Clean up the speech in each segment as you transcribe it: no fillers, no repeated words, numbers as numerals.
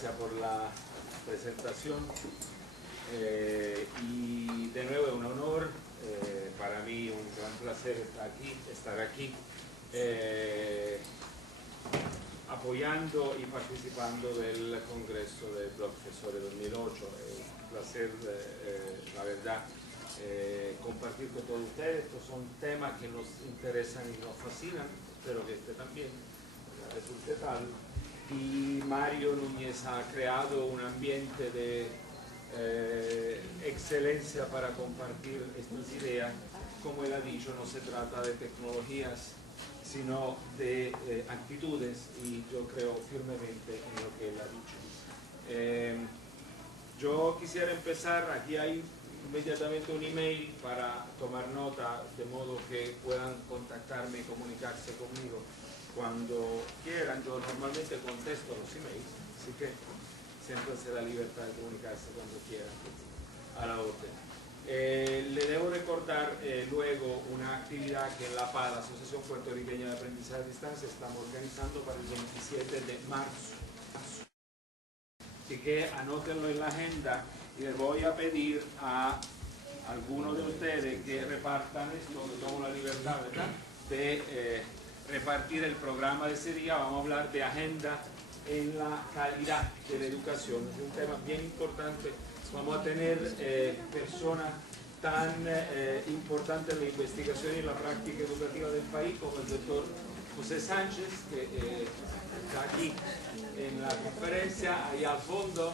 gracias por la presentación. Y de nuevo es un honor, para mí un gran placer estar aquí apoyando y participando del Congreso de Profesores 2008. Es un placer, la verdad, compartir con todos ustedes. Estos son temas que nos interesan y nos fascinan. Espero que este también resulte tal. Y Mario Núñez ha creado un ambiente de excelencia para compartir estas ideas. Como él ha dicho, no se trata de tecnologías, sino de actitudes, y yo creo firmemente en lo que él ha dicho. Yo quisiera empezar, aquí hay inmediatamente un email para tomar nota, de modo que puedan contactarme y comunicarse conmigo cuando quieran. Yo normalmente contesto los emails, así que siéntanse la libertad de comunicarse cuando quieran, a la orden. Le debo recordar luego una actividad que en la PA, la Asociación Puertorriqueña de Aprendizaje a Distancia, estamos organizando para el 27 de marzo. Así que anótenlo en la agenda y les voy a pedir a algunos de ustedes que repartan esto, que tomo la libertad, ¿verdad?, de repartir el programa de ese día. Vamos a hablar de agenda en la calidad de la educación. Es un tema bien importante. Vamos a tener personas tan importantes en la investigación y la práctica educativa del país como el doctor José Sánchez, que está aquí en la conferencia. Ahí al fondo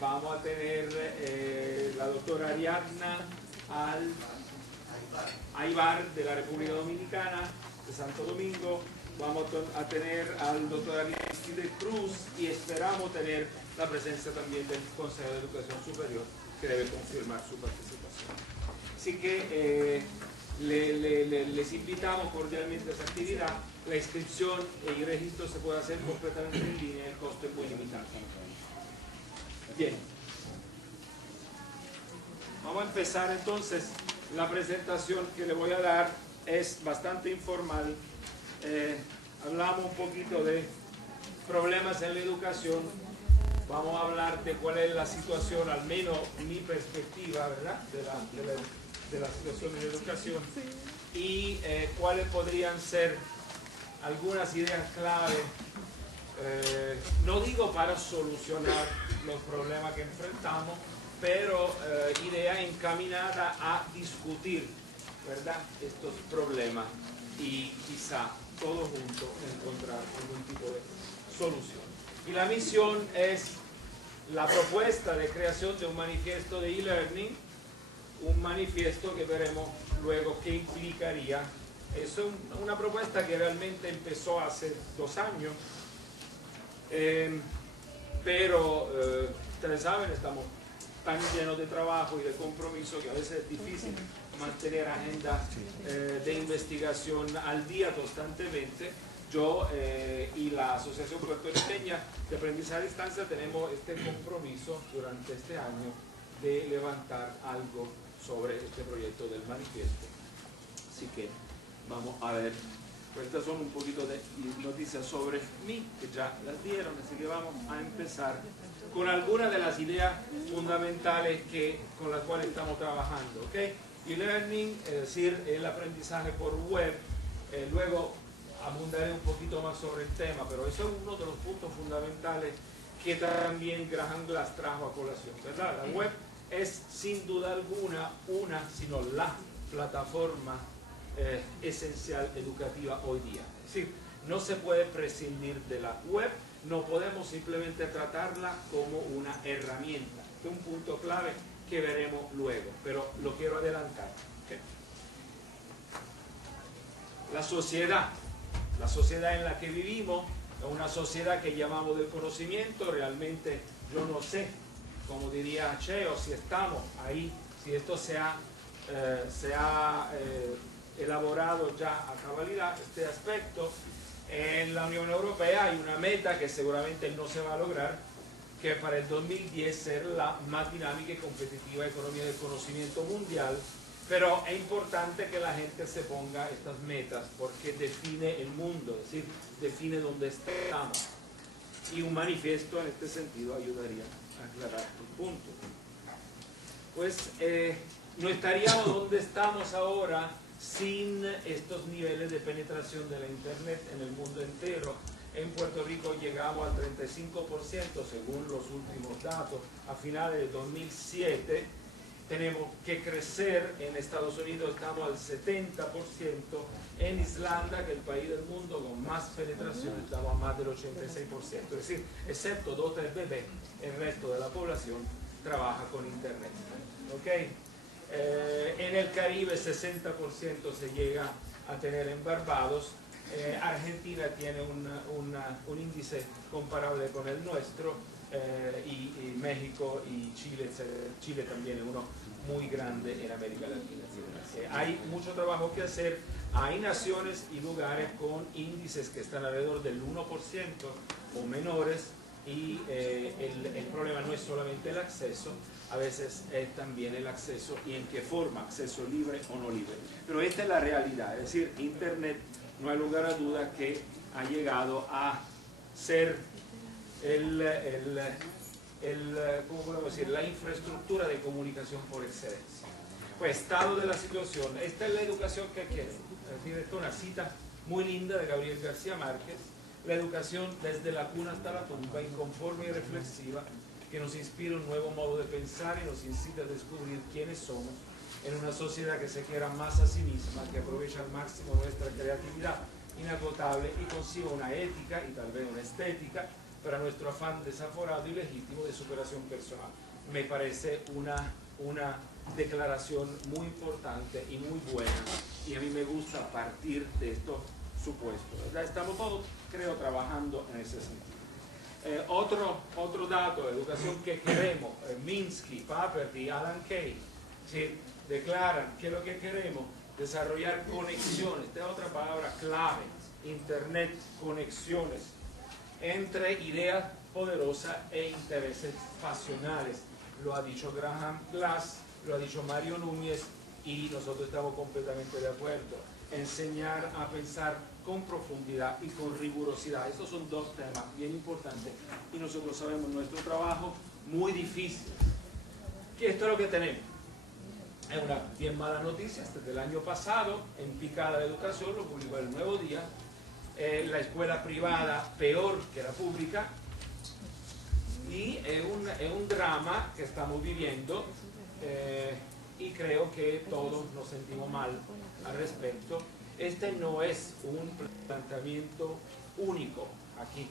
vamos a tener la doctora Ariadna Aybar de la República Dominicana, de Santo Domingo. Vamos a tener al doctor Aristides Cruz y esperamos tener la presencia también del Consejo de Educación Superior, que debe confirmar su participación. Así que les invitamos cordialmente a esa actividad. La inscripción y registro se puede hacer completamente en línea, el costo es muy limitado. Bien. Vamos a empezar entonces. La presentación que le voy a dar es bastante informal. Hablamos un poquito de problemas en la educación. Vamos a hablar de cuál es la situación, al menos mi perspectiva, ¿verdad?, de la situación en la educación, y cuáles podrían ser algunas ideas clave, no digo para solucionar los problemas que enfrentamos, pero ideas encaminadas a discutir, ¿verdad?, estos problemas y quizá todos juntos encontrar algún tipo de solución. Y la misión es la propuesta de creación de un manifiesto de e-learning, un manifiesto que veremos luego qué implicaría. Es una propuesta que realmente empezó hace 2 años, pero ustedes saben, estamos tan llenos de trabajo y de compromiso que a veces es difícil mantener agenda de investigación al día constantemente. Yo y la Asociación Puertorriqueña de Aprendizaje a Distancia tenemos este compromiso durante este año de levantar algo sobre este proyecto del manifiesto. Así que vamos a ver. Pues estas son un poquito de noticias sobre mí, que ya las dieron, así que vamos a empezar con algunas de las ideas fundamentales con las cuales estamos trabajando. ¿Okay? E-learning, es decir, el aprendizaje por web. Luego abundaré un poquito más sobre el tema, pero eso es uno de los puntos fundamentales que también Graham Glass trajo a colación, ¿verdad? La web es sin duda alguna sino la plataforma esencial educativa hoy día. Es decir, no se puede prescindir de la web, no podemos simplemente tratarla como una herramienta. Este es un punto clave que veremos luego, pero lo quiero adelantar. ¿Okay? La sociedad en la que vivimos es una sociedad que llamamos del conocimiento. Realmente yo no sé, como diría Cheo, si estamos ahí, si esto se ha elaborado ya a cabalidad, este aspecto. En la Unión Europea hay una meta que seguramente no se va a lograr, que para el 2010 ser la más dinámica y competitiva economía del conocimiento mundial. Pero es importante que la gente se ponga estas metas porque define el mundo, es decir, define dónde estamos. y un manifiesto en este sentido ayudaría a aclarar el punto. Pues no estaríamos donde estamos ahora sin estos niveles de penetración de la Internet en el mundo entero. En Puerto Rico llegamos al 35% según los últimos datos a finales de 2007. Tenemos que crecer. En Estados Unidos estamos al 70%, en Islanda, que es el país del mundo con más penetración, estamos a más del 86%. Es decir, excepto 2 o 3 bebés, el resto de la población trabaja con Internet. ¿Okay? En el Caribe 60% se llega a tener en Barbados. Argentina tiene un índice comparable con el nuestro, y México y Chile, Chile también es uno muy grande en América Latina. Hay mucho trabajo que hacer. Hay naciones y lugares con índices que están alrededor del 1% o menores, y el problema no es solamente el acceso, a veces es también el acceso y en qué forma, acceso libre o no libre. Pero esta es la realidad, es decir, Internet, no hay lugar a duda que ha llegado a ser ¿cómo podemos decir?, la infraestructura de comunicación por excelencia. Pues, estado de la situación. Esta es la educación que quieren. Es decir, esta es una cita muy linda de Gabriel García Márquez. La educación desde la cuna hasta la tumba, inconforme y reflexiva, que nos inspira un nuevo modo de pensar y nos incita a descubrir quiénes somos en una sociedad que se quiera más a sí misma, que aprovecha al máximo nuestra creatividad inagotable y consiga una ética y tal vez una estética para nuestro afán desaforado y legítimo de superación personal. Me parece una declaración muy importante y muy buena, y a mí me gusta partir de estos supuestos, ¿verdad? Estamos todos, creo, trabajando en ese sentido. Otro dato de educación que queremos, Minsky, Paperty, Alan Kay, ¿sí?, declaran que lo que queremos, desarrollar conexiones, esta es otra palabra clave, Internet, conexiones entre ideas poderosas e intereses pasionales. Lo ha dicho Graham Glass, lo ha dicho Mario Núñez, y nosotros estamos completamente de acuerdo. Enseñar a pensar con profundidad y con rigurosidad. Estos son dos temas bien importantes, y nosotros sabemos nuestro trabajo muy difícil. Que esto es lo que tenemos. Es una bien mala noticia. Desde el año pasado, en Picada de Educación, lo publicó El Nuevo Día, la escuela privada peor que la pública, y es un drama que estamos viviendo, y creo que todos nos sentimos mal al respecto. Este no es un planteamiento único aquí.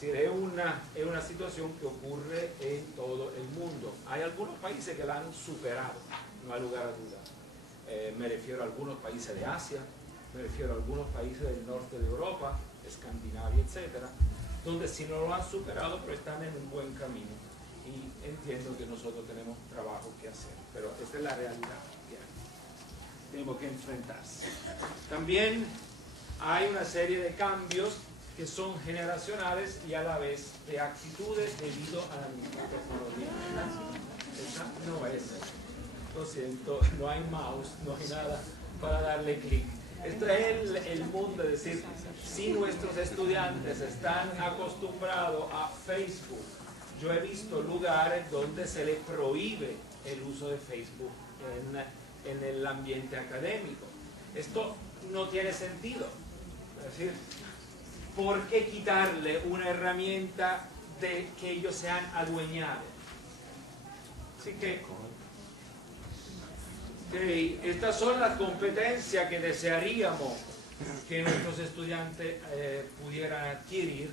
Es una situación que ocurre en todo el mundo. Hay algunos países que la han superado, no hay lugar a duda. Me refiero a algunos países de Asia, me refiero a algunos países del norte de Europa, Escandinavia, etcétera, donde si no lo han superado, pero están en un buen camino. Y entiendo que nosotros tenemos trabajo que hacer, pero esta es la realidad que hay. Tenemos que enfrentarse. También hay una serie de cambios que son generacionales y a la vez de actitudes debido a la misma tecnología. Esa no es, lo siento, no hay mouse, no hay nada para darle clic. Esto es el mundo, es decir, si nuestros estudiantes están acostumbrados a Facebook, yo he visto lugares donde se les prohíbe el uso de Facebook en el ambiente académico. Esto no tiene sentido. Es decir, ¿por qué quitarle una herramienta de que ellos se han adueñado? Así que estas son las competencias que desearíamos que nuestros estudiantes pudieran adquirir,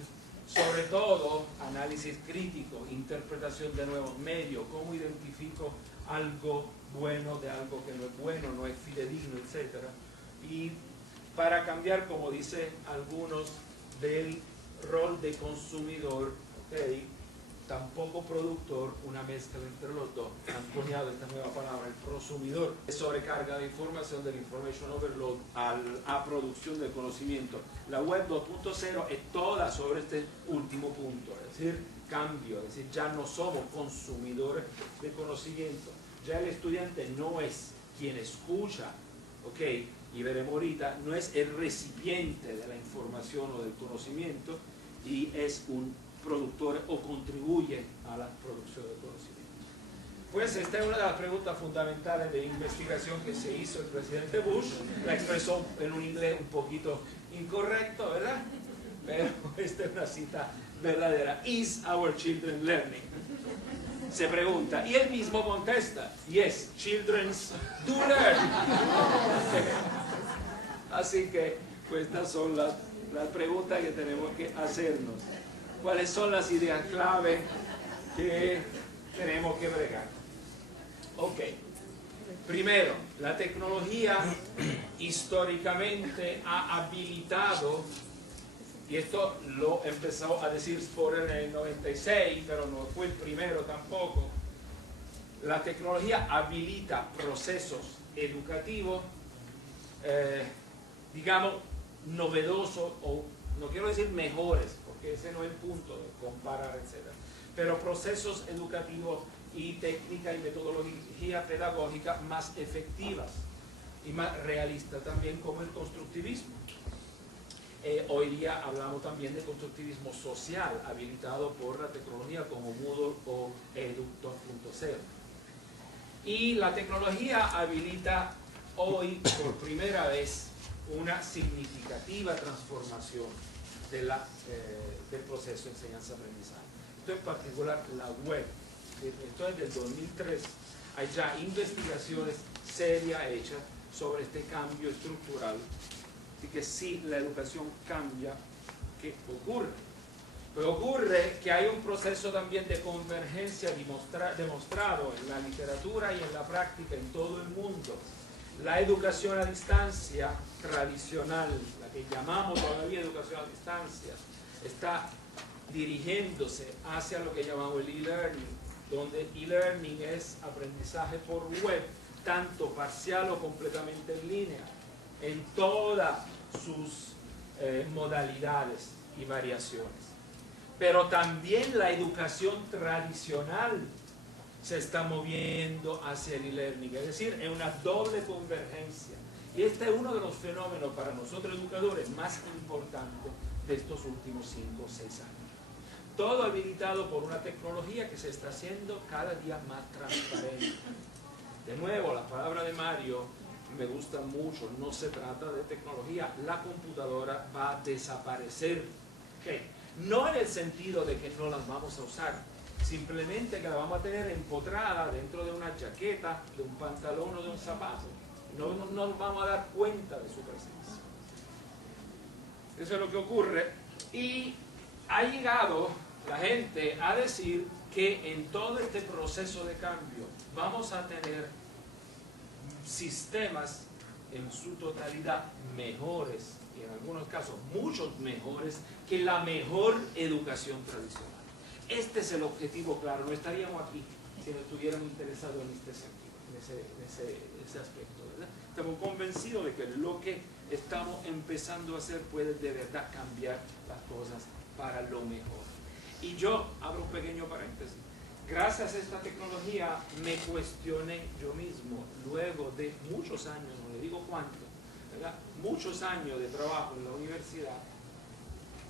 sobre todo análisis crítico, interpretación de nuevos medios, cómo identifico algo bueno de algo que no es bueno, no es fidedigno, etc. Y para cambiar, como dicen algunos, del rol de consumidor, tampoco productor, una mezcla entre los dos. Han cunado esta nueva palabra, el prosumidor, sobrecarga de información, del information overload, a producción del conocimiento. La web 2.0 es toda sobre este último punto, es decir, cambio, es decir, ya no somos consumidores de conocimiento, ya el estudiante no es quien escucha, y veremos ahorita, no es el recipiente de la información o del conocimiento, y es un productores o contribuye a la producción de conocimiento. Pues esta es una de las preguntas fundamentales de investigación que se hizo el presidente Bush. La expresó en un inglés un poquito incorrecto, ¿verdad? Pero esta es una cita verdadera. Is our children learning? Se pregunta. Y él mismo contesta. Yes, children do learn. Así que pues, estas son las preguntas que tenemos que hacernos. ¿Cuáles son las ideas clave que tenemos que bregar? Ok. Primero, la tecnología históricamente ha habilitado, y esto lo empezó a decir Sporer en el 96, pero no fue el primero tampoco, la tecnología habilita procesos educativos, digamos, novedosos, o no quiero decir mejores, porque ese no es el punto de comparar, etc. Pero procesos educativos y técnica y metodología pedagógica más efectivas y más realistas también, como el constructivismo. Hoy día hablamos también de constructivismo social, habilitado por la tecnología como Moodle o Edu 2.0. Y la tecnología habilita hoy por primera vez una significativa transformación del proceso de enseñanza-aprendizaje. Esto en particular la web. Entonces, desde 2003 hay ya investigaciones serias hechas sobre este cambio estructural. Así que si la educación cambia, ¿qué ocurre? Pues ocurre que hay un proceso también de convergencia demostrado en la literatura y en la práctica en todo el mundo. La educación a distancia tradicional, la que llamamos todavía educación a distancia, está dirigiéndose hacia lo que llamamos el e-learning, donde e-learning es aprendizaje por web, tanto parcial o completamente en línea, en todas sus modalidades y variaciones. Pero también la educación tradicional se está moviendo hacia el e-learning, es decir, en una doble convergencia. Y este es uno de los fenómenos para nosotros educadores más importantes de estos últimos 5 o 6 años. Todo habilitado por una tecnología que se está haciendo cada día más transparente. De nuevo, la palabra de Mario me gusta mucho, no se trata de tecnología, la computadora va a desaparecer. ¿Okay? No en el sentido de que no las vamos a usar, simplemente que la vamos a tener empotrada dentro de una chaqueta, de un pantalón o de un zapato. No nos vamos a dar cuenta de su presencia. Eso es lo que ocurre. Y ha llegado la gente a decir que en todo este proceso de cambio vamos a tener sistemas en su totalidad mejores, y en algunos casos muchos mejores, que la mejor educación tradicional. Este es el objetivo claro, no estaríamos aquí si no estuviéramos interesados en este sentido, en ese aspecto, ¿verdad? Estamos convencidos de que lo que estamos empezando a hacer puede de verdad cambiar las cosas para lo mejor. Y yo abro un pequeño paréntesis. Gracias a esta tecnología me cuestioné yo mismo, luego de muchos años, no le digo cuánto, ¿verdad? Muchos años de trabajo en la universidad,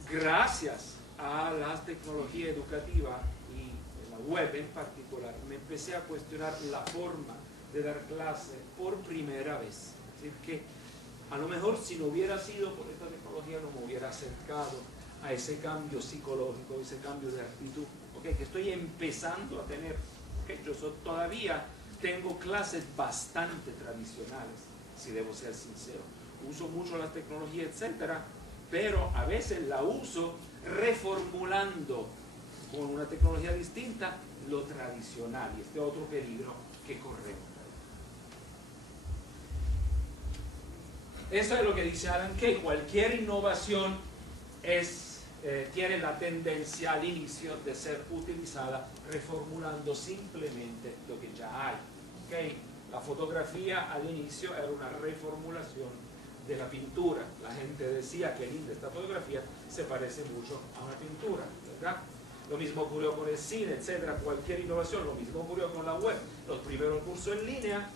gracias a la tecnología educativa y en la web en particular, me empecé a cuestionar la forma de dar clase por primera vez. Es decir, que a lo mejor si no hubiera sido por esta tecnología no me hubiera acercado a ese cambio psicológico, ese cambio de actitud, ¿okay? Que estoy empezando a tener. ¿Okay? Yo todavía tengo clases bastante tradicionales, si debo ser sincero. Uso mucho las tecnologías, etcétera, pero a veces la uso reformulando con una tecnología distinta lo tradicional, y este otro peligro que corremos. Eso es lo que dice Alan Kay. Cualquier innovación tiene la tendencia al inicio de ser utilizada reformulando simplemente lo que ya hay. ¿Okay? La fotografía al inicio era una reformulación de la pintura. La gente decía que linda esta fotografía, se parece mucho a una pintura, ¿verdad? Lo mismo ocurrió con el cine, etcétera. Cualquier innovación, lo mismo ocurrió con la web. Los primeros cursos en línea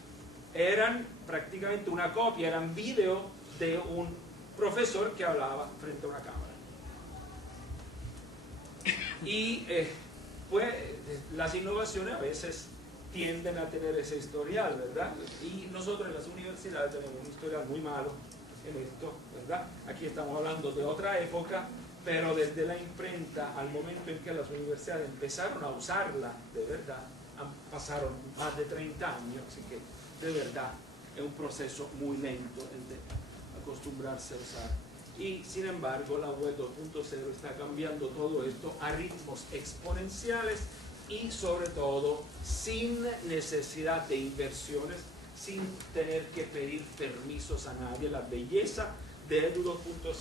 eran prácticamente una copia, eran vídeos de un profesor que hablaba frente a una cámara. Y pues las innovaciones a veces tienden a tener ese historial, ¿verdad? Y nosotros en las universidades tenemos un historial muy malo en esto, ¿verdad? Aquí estamos hablando de otra época, pero desde la imprenta al momento en que las universidades empezaron a usarla de verdad, pasaron más de 30 años, así que de verdad es un proceso muy lento el de acostumbrarse a usar. Y sin embargo la web 2.0 está cambiando todo esto a ritmos exponenciales y sobre todo sin necesidad de inversiones, sin tener que pedir permisos a nadie. La belleza de Edu 2.0,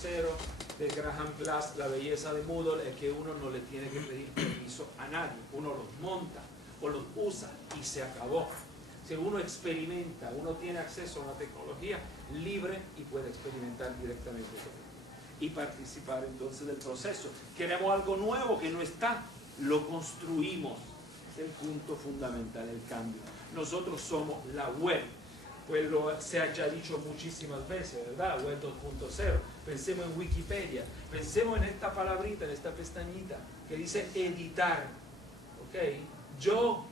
de Graham Glass, la belleza de Moodle es que uno no le tiene que pedir permiso a nadie, uno los monta o los usa y se acabó. Si uno experimenta, uno tiene acceso a una tecnología libre y puede experimentar directamente con ella y participar entonces del proceso. Queremos algo nuevo que no está, lo construimos. Es el punto fundamental, el cambio. Nosotros somos la web, pues se ha ya dicho muchísimas veces, ¿verdad? Web 2.0. Pensemos en Wikipedia, pensemos en esta palabrita, en esta pestañita que dice editar, ¿ok? Yo,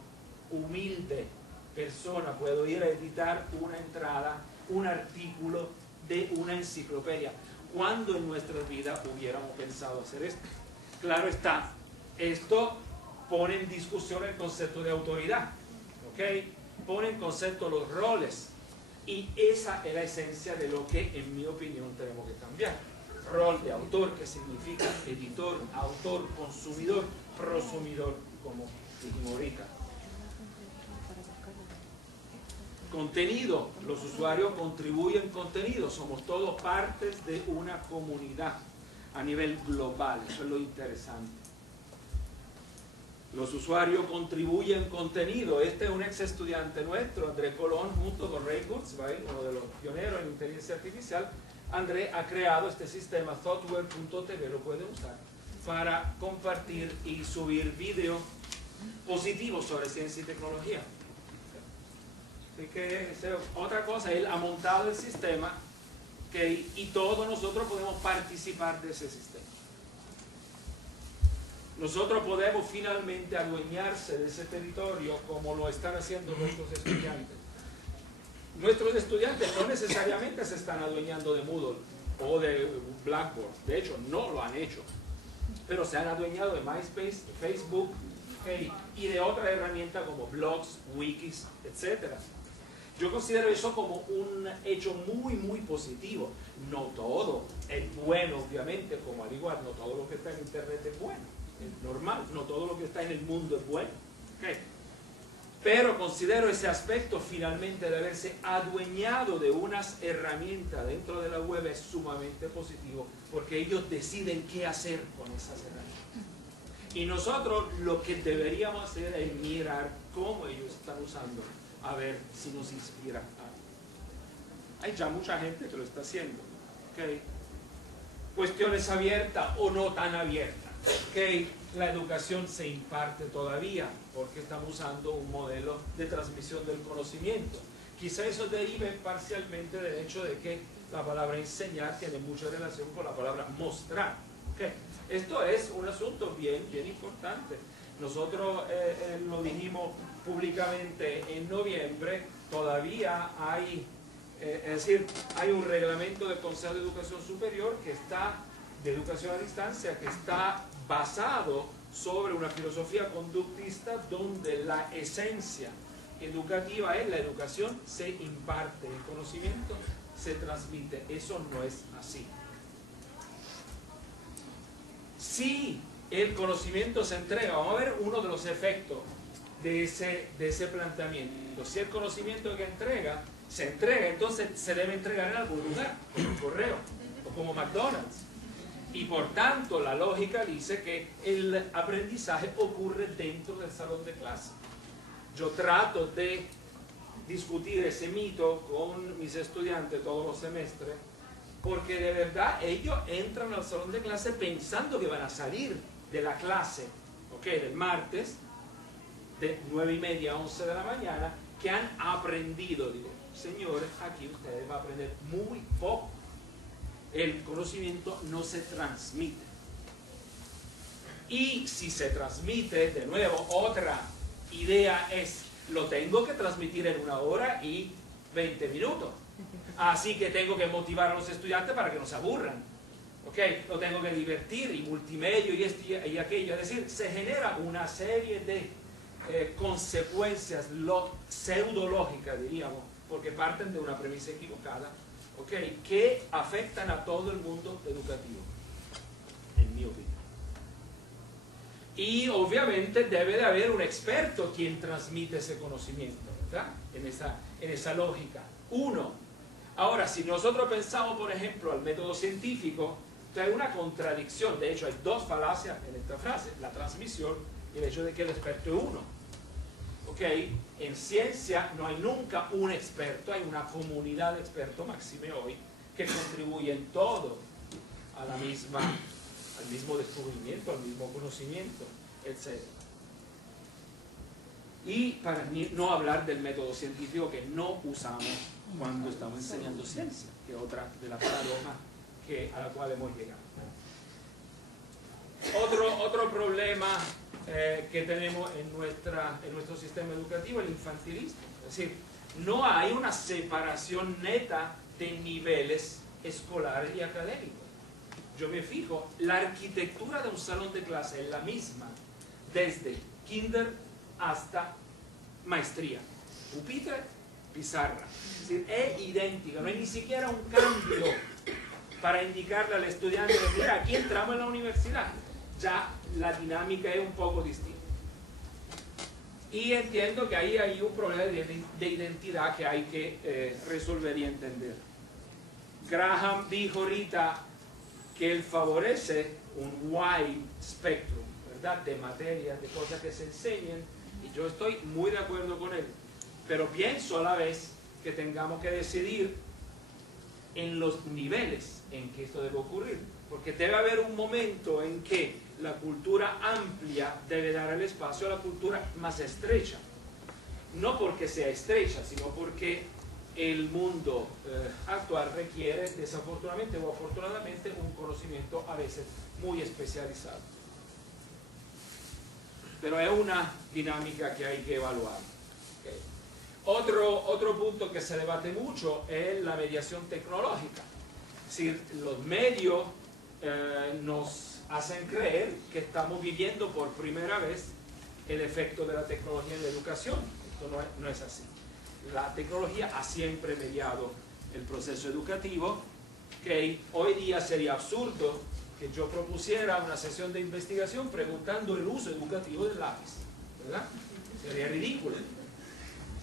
humilde persona, puedo ir a editar una entrada, un artículo de una enciclopedia. ¿Cuándo en nuestras vidas hubiéramos pensado hacer esto? Claro está, esto pone en discusión el concepto de autoridad, ¿ok? Pone en concepto los roles, y esa es la esencia de lo que, en mi opinión, tenemos que cambiar. Rol de autor, que significa editor, autor, consumidor, prosumidor, como dijimos ahorita. Contenido, los usuarios contribuyen contenido, somos todos partes de una comunidad a nivel global, eso es lo interesante. Los usuarios contribuyen contenido. Este es un ex estudiante nuestro, André Colón, junto con Ray Kurzweil, uno de los pioneros en inteligencia artificial. André ha creado este sistema Thoughtware.tv, lo puede usar para compartir y subir vídeos positivos sobre ciencia y tecnología. Así que otra cosa, él ha montado el sistema y todos nosotros podemos participar de ese sistema. Nosotros podemos finalmente adueñarse de ese territorio como lo están haciendo nuestros estudiantes. Nuestros estudiantes no necesariamente se están adueñando de Moodle o de Blackboard, de hecho no lo han hecho, pero se han adueñado de MySpace, de Facebook, okay, y de otras herramientas como blogs, wikis, etc. Yo considero eso como un hecho muy, muy positivo. No todo es bueno, obviamente, como al igual, no todo lo que está en Internet es bueno. Es normal, no todo lo que está en el mundo es bueno. Okay. Pero considero ese aspecto finalmente de haberse adueñado de unas herramientas dentro de la web es sumamente positivo, porque ellos deciden qué hacer con esas herramientas. Y nosotros lo que deberíamos hacer es mirar cómo ellos están usando, a ver si nos inspira. Hay ya mucha gente que lo está haciendo. Okay. Cuestiones abiertas o no tan abiertas. Okay. La educación se imparte todavía porque estamos usando un modelo de transmisión del conocimiento. Quizá eso derive parcialmente del hecho de que la palabra enseñar tiene mucha relación con la palabra mostrar. Okay. Esto es un asunto bien importante. Nosotros lo dijimos públicamente en noviembre. Todavía hay, es decir, hay un reglamento del Consejo de Educación Superior que está, de educación a distancia, que está basado sobre una filosofía conductista donde la esencia educativa es la educación se imparte, el conocimiento se transmite. Eso no es así. Si el conocimiento se entrega, vamos a ver uno de los efectos de ese planteamiento. Si el conocimiento que se entrega, entonces se debe entregar en algún lugar, como el correo o como McDonald's. Y por tanto la lógica dice que el aprendizaje ocurre dentro del salón de clase. Yo trato de discutir ese mito con mis estudiantes todos los semestres, porque de verdad ellos entran al salón de clase pensando que van a salir de la clase, okay, del martes, de 9:30 a 11 de la mañana, que han aprendido. Digo, señores, aquí ustedes van a aprender muy poco. El conocimiento no se transmite. Y si se transmite, de nuevo, otra idea es, lo tengo que transmitir en 1 hora y 20 minutos. Así que tengo que motivar a los estudiantes para que no se aburran. ¿Okay? Lo tengo que divertir, y multimedia y esto y aquello. Es decir, se genera una serie de consecuencias pseudológicas, diríamos, porque parten de una premisa equivocada, ¿okay? Que afectan a todo el mundo educativo, en mi opinión. Y obviamente debe de haber un experto quien transmite ese conocimiento, ¿verdad? En esa lógica. Ahora, si nosotros pensamos, por ejemplo, al método científico, hay una contradicción. De hecho, hay 2 falacias en esta frase: la transmisión y el hecho de que el experto es uno. ¿Okay? En ciencia no hay nunca un experto, hay una comunidad de expertos, máxime hoy, que contribuyen todo a al mismo descubrimiento, al mismo conocimiento, etc. Y para no hablar del método científico que no usamos cuando estamos enseñando ciencia, que es otra de las paradojas a la cual hemos llegado. Otro problema que tenemos en nuestro sistema educativo es el infantilismo. Es decir, no hay una separación neta de niveles escolares y académicos. Yo me fijo, la arquitectura de un salón de clase es la misma desde kinder hasta maestría. Pupitre, pizarra. Es decir, es idéntica, no hay ni siquiera un cambio para indicarle al estudiante, mira, aquí entramos en la universidad. Ya la dinámica es un poco distinta. Y entiendo que ahí hay un problema de identidad que hay que resolver y entender. Graham dijo ahorita que él favorece un wide spectrum, ¿verdad?, de materias, de cosas que se enseñen, y yo estoy muy de acuerdo con él, pero pienso a la vez que tengamos que decidir en los niveles en que esto debe ocurrir, porque debe haber un momento en que la cultura amplia debe dar el espacio a la cultura más estrecha, no porque sea estrecha, sino porque el mundo actual requiere, desafortunadamente o afortunadamente, un conocimiento a veces muy especializado. Pero es una dinámica que hay que evaluar. Okay. Otro punto que se debate mucho es la mediación tecnológica. Es decir, los medios nos hacen creer que estamos viviendo por primera vez el efecto de la tecnología en la educación. Esto no es así. La tecnología ha siempre mediado el proceso educativo, que hoy día sería absurdo que yo propusiera una sesión de investigación preguntando el uso educativo del lápiz, ¿verdad? Sería ridículo.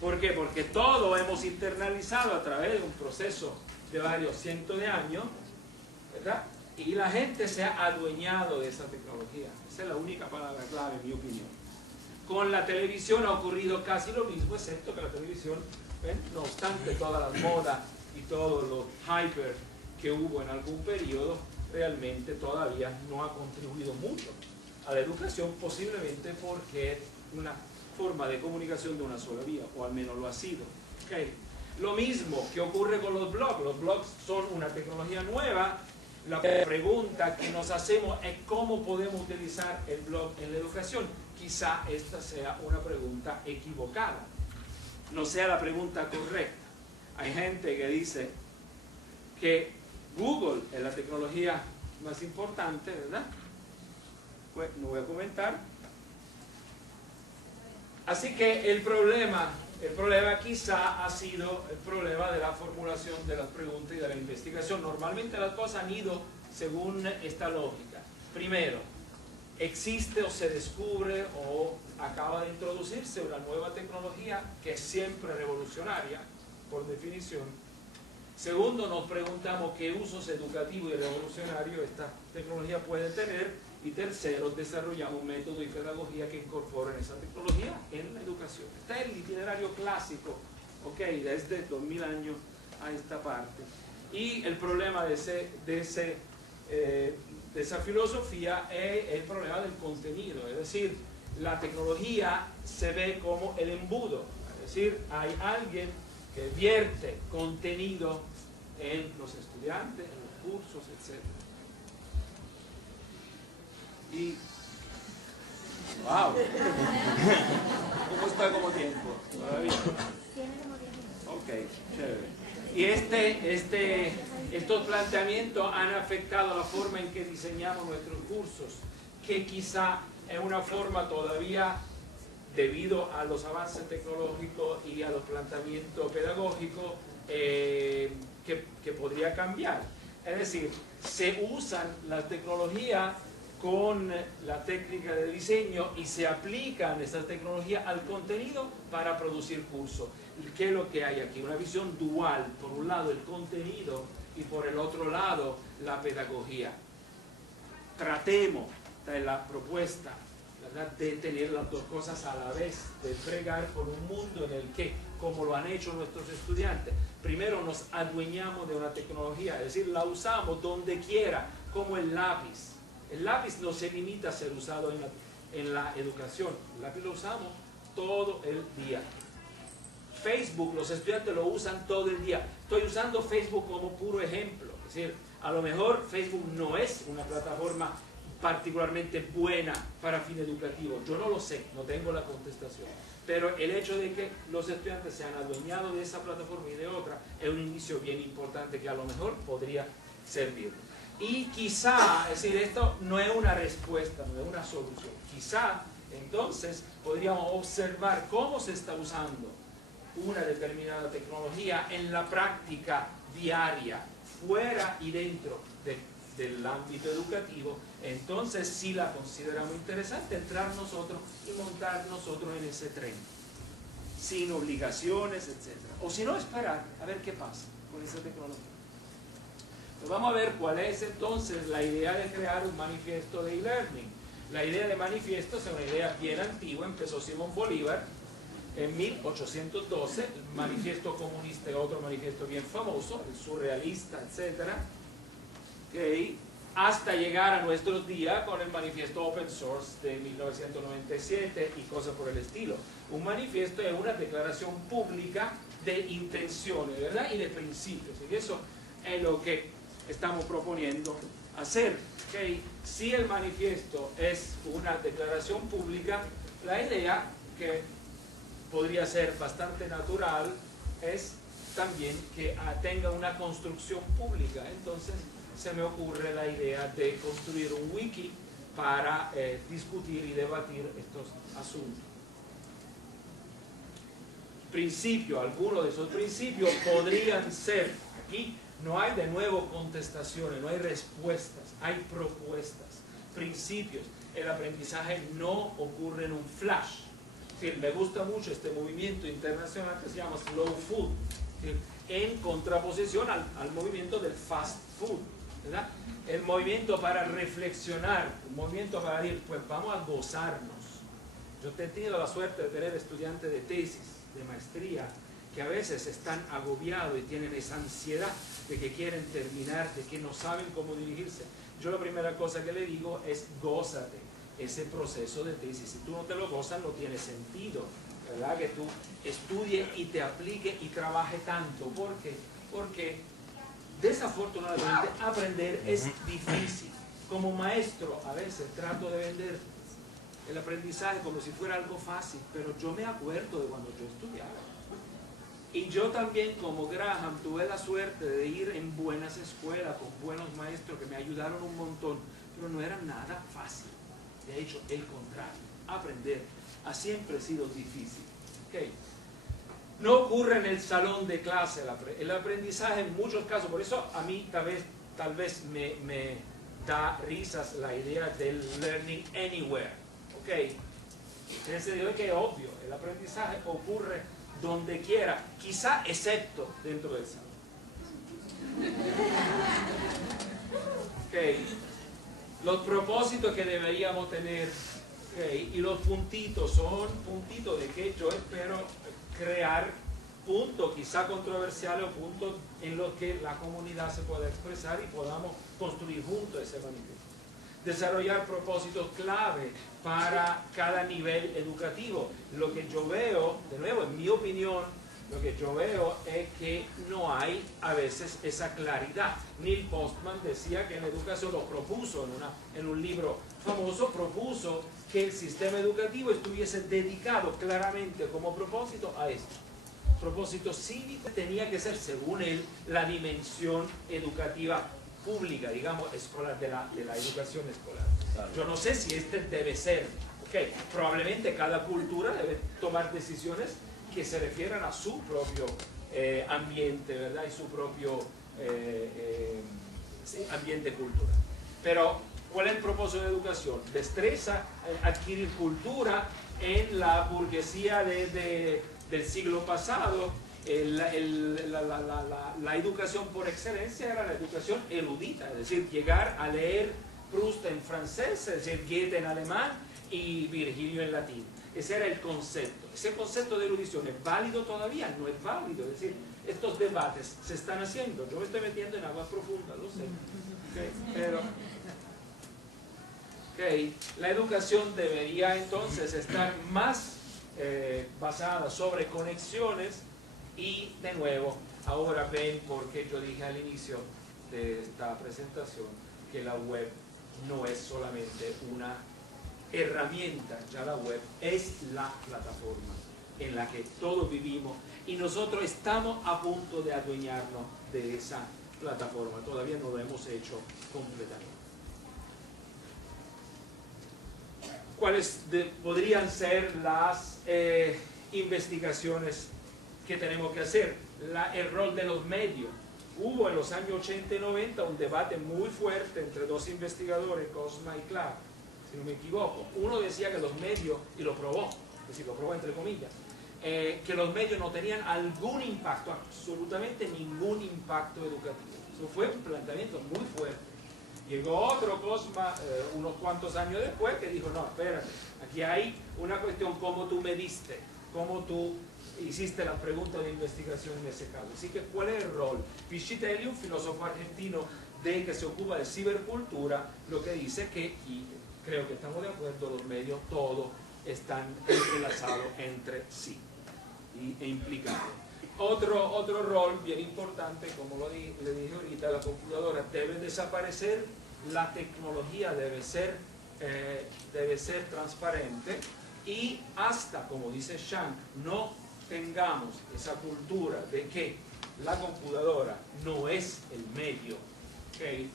¿Por qué? Porque todo lo hemos internalizado a través de un proceso de varios cientos de años, ¿verdad? Y la gente se ha adueñado de esa tecnología. Esa es la única palabra clave, en mi opinión. Con la televisión ha ocurrido casi lo mismo, excepto que la televisión, no obstante todas las modas y todo lo hyper que hubo en algún periodo, realmente todavía no ha contribuido mucho a la educación, posiblemente porque es una forma de comunicación de una sola vía, o al menos lo ha sido. ¿Okay? Lo mismo que ocurre con los blogs. Los blogs son una tecnología nueva. La pregunta que nos hacemos es cómo podemos utilizar el blog en la educación. Quizá esta sea una pregunta equivocada, no sea la pregunta correcta. Hay gente que dice que Google es la tecnología más importante, ¿verdad? Pues no voy a comentar. Así que el problema quizá ha sido el problema de la formulación de las preguntas y de la investigación. Normalmente las cosas han ido según esta lógica. Primero, existe o se descubre o acaba de introducirse una nueva tecnología que es siempre revolucionaria, por definición. Segundo, nos preguntamos qué usos educativos y revolucionarios esta tecnología puede tener. Y tercero, desarrollamos un método y pedagogía que incorporen esa tecnología en la educación. Este es el itinerario clásico, ¿okay?, desde 2000 años a esta parte. Y el problema de esa filosofía es el problema del contenido, es decir, la tecnología se ve como el embudo, es decir, hay alguien que vierte contenido en los estudiantes, en los cursos, etc. Y Wow. ¿Cómo está como tiempo? ¿Todavía? Ok, chévere. Y estos planteamientos han afectado la forma en que diseñamos nuestros cursos, que quizá es una forma todavía, debido a los avances tecnológicos y a los planteamientos pedagógicos, que podría cambiar. Es decir, se usan las tecnologías con la técnica de diseño y se aplican esas tecnologías al contenido para producir cursos. ¿Y qué es lo que hay aquí? Una visión dual, por un lado el contenido y por el otro lado la pedagogía. Tratemos de la propuesta, ¿verdad?, de tener las dos cosas a la vez, de fregar por un mundo en el que, como lo han hecho nuestros estudiantes, primero nos adueñamos de una tecnología, es decir, la usamos donde quiera, como el lápiz. El lápiz no se limita a ser usado en la educación, el lápiz lo usamos todo el día. Facebook, los estudiantes lo usan todo el día. Estoy usando Facebook como puro ejemplo, es decir, a lo mejor Facebook no es una plataforma particularmente buena para fin educativo, yo no lo sé, no tengo la contestación, pero el hecho de que los estudiantes se han adueñado de esa plataforma y de otra es un indicio bien importante que a lo mejor podría servir. Y quizá, es decir, esto no es una respuesta, no es una solución, quizá entonces podríamos observar cómo se está usando una determinada tecnología en la práctica diaria, fuera y dentro del ámbito educativo. Entonces sí la consideramos interesante entrar nosotros y montar nosotros en ese tren, sin obligaciones, etc. O si no, esperar a ver qué pasa con esa tecnología. Pues vamos a ver cuál es entonces la idea de crear un manifiesto de e-learning. La idea de manifiesto es una idea bien antigua, empezó Simón Bolívar en 1812, el manifiesto comunista es otro manifiesto bien famoso, el surrealista, etc. Okay, hasta llegar a nuestros días con el manifiesto open source de 1997 y cosas por el estilo. Un manifiesto es una declaración pública de intenciones, ¿verdad?, y de principios, y eso es lo que estamos proponiendo hacer. Okay, si el manifiesto es una declaración pública, la idea, que podría ser bastante natural, es también que tenga una construcción pública. Entonces se me ocurre la idea de construir un wiki para discutir y debatir estos asuntos. Principio, algunos de esos principios podrían ser, aquí no hay de nuevo contestaciones, no hay respuestas, hay propuestas, principios. El aprendizaje no ocurre en un flash. Sí, me gusta mucho este movimiento internacional que se llama Slow Food, ¿sí?, en contraposición al movimiento del fast food, ¿verdad? El movimiento para reflexionar, un movimiento para decir, pues vamos a gozarnos. Yo he tenido la suerte de tener estudiantes de tesis, de maestría, que a veces están agobiados y tienen esa ansiedad de que quieren terminar, de que no saben cómo dirigirse. Yo la primera cosa que le digo es gózate ese proceso de tesis. Si tú no te lo gozas, no tiene sentido, ¿verdad?, que tú estudies y te apliques y trabajes tanto. ¿Por qué? Porque desafortunadamente aprender es difícil. Como maestro a veces trato de vender el aprendizaje como si fuera algo fácil, pero yo me acuerdo de cuando yo estudiaba. Y yo también, como Graham, tuve la suerte de ir en buenas escuelas con buenos maestros que me ayudaron un montón, pero no era nada fácil. De hecho, el contrario, aprender ha siempre sido difícil. Okay. No ocurre en el salón de clase el aprendizaje en muchos casos, por eso a mí tal vez me da risas la idea del learning anywhere. Okay. En el sentido de que es obvio, el aprendizaje ocurre donde quiera, quizá excepto dentro del salón. Okay. Los propósitos que deberíamos tener, okay, y los puntitos son puntitos de que yo espero crear puntos quizá controversiales o puntos en los que la comunidad se pueda expresar y podamos construir juntos ese manifiesto. Desarrollar propósitos clave para cada nivel educativo. Lo que yo veo, de nuevo, en mi opinión, lo que yo veo es que no hay a veces esa claridad. Neil Postman decía que en la educación, lo propuso en un libro famoso, propuso que el sistema educativo estuviese dedicado claramente como propósito a esto. Propósito cívico tenía que ser, según él, la dimensión educativa pública, digamos, escolar, de la educación escolar. Claro. Yo no sé si este debe ser, okay, probablemente cada cultura debe tomar decisiones que se refieran a su propio ambiente, ¿verdad? Y su propio ambiente cultural. Pero, ¿cuál es el propósito de la educación? Destreza, adquirir cultura en la burguesía del siglo pasado. La educación por excelencia era la educación erudita, es decir, llegar a leer Proust en francés, es decir, Goethe en alemán y Virgilio en latín. Ese era el concepto. Ese concepto de erudición es válido todavía, no es válido. Es decir, estos debates se están haciendo. Yo me estoy metiendo en agua profunda, lo sé. Okay, pero la educación debería entonces estar más basada sobre conexiones y, de nuevo, ahora ven por qué yo dije al inicio de esta presentación que la web no es solamente una herramienta, ya la web es la plataforma en la que todos vivimos y nosotros estamos a punto de adueñarnos de esa plataforma, todavía no lo hemos hecho completamente. ¿Cuáles podrían ser las investigaciones que tenemos que hacer? El rol de los medios. Hubo en los años 80 y 90 un debate muy fuerte entre dos investigadores, Cosma y Clark, si no me equivoco. Uno decía que los medios, y lo probó, es decir, lo probó entre comillas, que los medios no tenían algún impacto, absolutamente ningún impacto educativo. Eso fue un planteamiento muy fuerte. Llegó otro Cosma unos cuantos años después que dijo, no, espérate, aquí hay una cuestión cómo tú mediste, cómo tú hiciste la pregunta de investigación en ese caso. Así que, ¿cuál es el rol? Piscitelli, un filósofo argentino que se ocupa de cibercultura, lo que dice que, y creo que estamos de acuerdo, los medios todos están entrelazados entre sí e implicados. Otro rol bien importante, como le dije ahorita, la computadora debe desaparecer, la tecnología debe ser transparente y hasta, como dice Shank, no tengamos esa cultura de que la computadora no es el medio, ¿okay?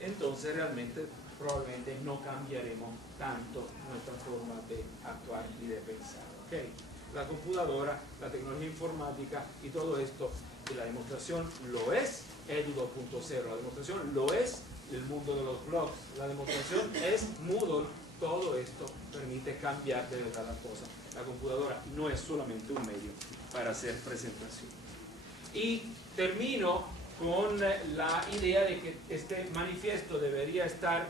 Entonces realmente probablemente no cambiaremos tanto nuestra forma de actuar y de pensar, ¿okay? La computadora, la tecnología informática y todo esto, y la demostración lo es Edu 2.0, la demostración lo es el mundo de los blogs, la demostración es Moodle. Todo esto permite cambiar de verdad las cosas. La computadora no es solamente un medio para hacer presentación. Y termino con la idea de que este manifiesto debería estar,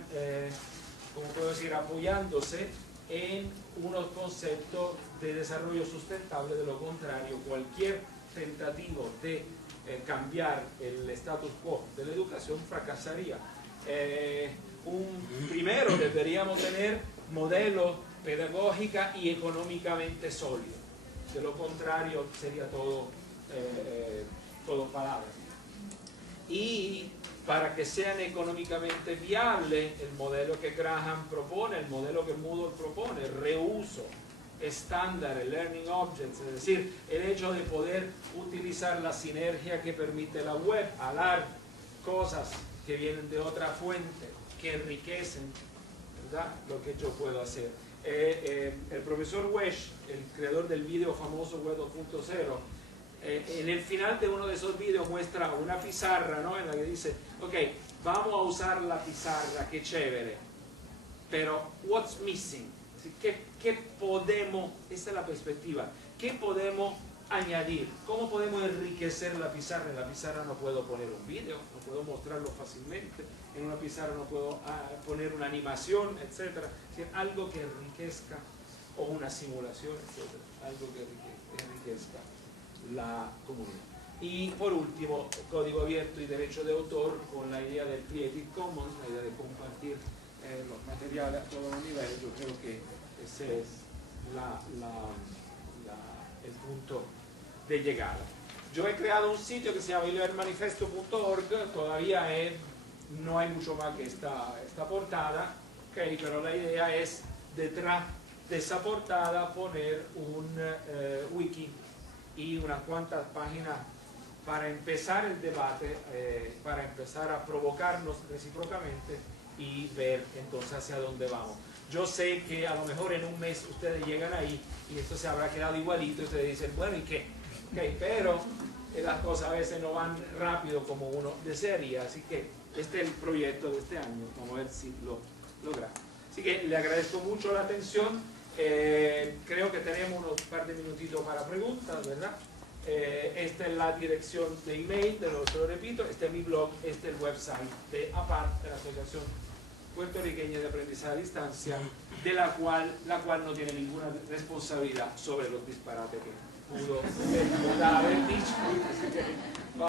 como puedo decir, apoyándose en unos conceptos de desarrollo sustentable. De lo contrario, cualquier tentativo de cambiar el status quo de la educación fracasaría. Primero deberíamos tener modelos pedagógica y económicamente sólidos. De lo contrario sería todo palabras. Y para que sean económicamente viables, el modelo que Graham propone, el modelo que Moodle propone, reuso, estándar, el learning objects, es decir, el hecho de poder utilizar la sinergia que permite la web, alar cosas que vienen de otra fuente, que enriquecen, ¿verdad?, lo que yo puedo hacer. El profesor Wesch, el creador del video famoso Web 2.0, en el final de uno de esos videos muestra una pizarra, ¿no?, en la que dice, ok, vamos a usar la pizarra, qué chévere, pero what's missing? ¿Qué podemos, esa es la perspectiva, qué podemos añadir? ¿Cómo podemos enriquecer la pizarra? En la pizarra no puedo poner un video, no puedo mostrarlo fácilmente, en una pizarra no puedo poner una animación, etc. Algo que enriquezca, o una simulación, etc. Algo que enriquezca la comunidad. Y por último, código abierto y derecho de autor con la idea del Creative Commons, la idea de compartir los materiales a todos los niveles. Yo creo que ese es el punto de llegada. Yo he creado un sitio que se llama ilearmanifesto.org, todavía no hay mucho más que esta portada, okay, pero la idea es detrás de esa portada poner un wiki y unas cuantas páginas para empezar el debate, para empezar a provocarnos recíprocamente y ver entonces hacia dónde vamos. Yo sé que a lo mejor en un mes ustedes llegan ahí y esto se habrá quedado igualito y ustedes dicen, bueno, ¿y qué? Okay, pero las cosas a veces no van rápido como uno desearía, así que este es el proyecto de este año, vamos a ver si lo logramos. Así que le agradezco mucho la atención, creo que tenemos unos par de minutitos para preguntas, ¿verdad? Esta es la dirección de email, se lo repito, este es mi blog, este es el website de APART, de la Asociación Puertorriqueña de Aprendizaje a Distancia, de la cual no tiene ninguna responsabilidad sobre los disparates que pudo haber dicho.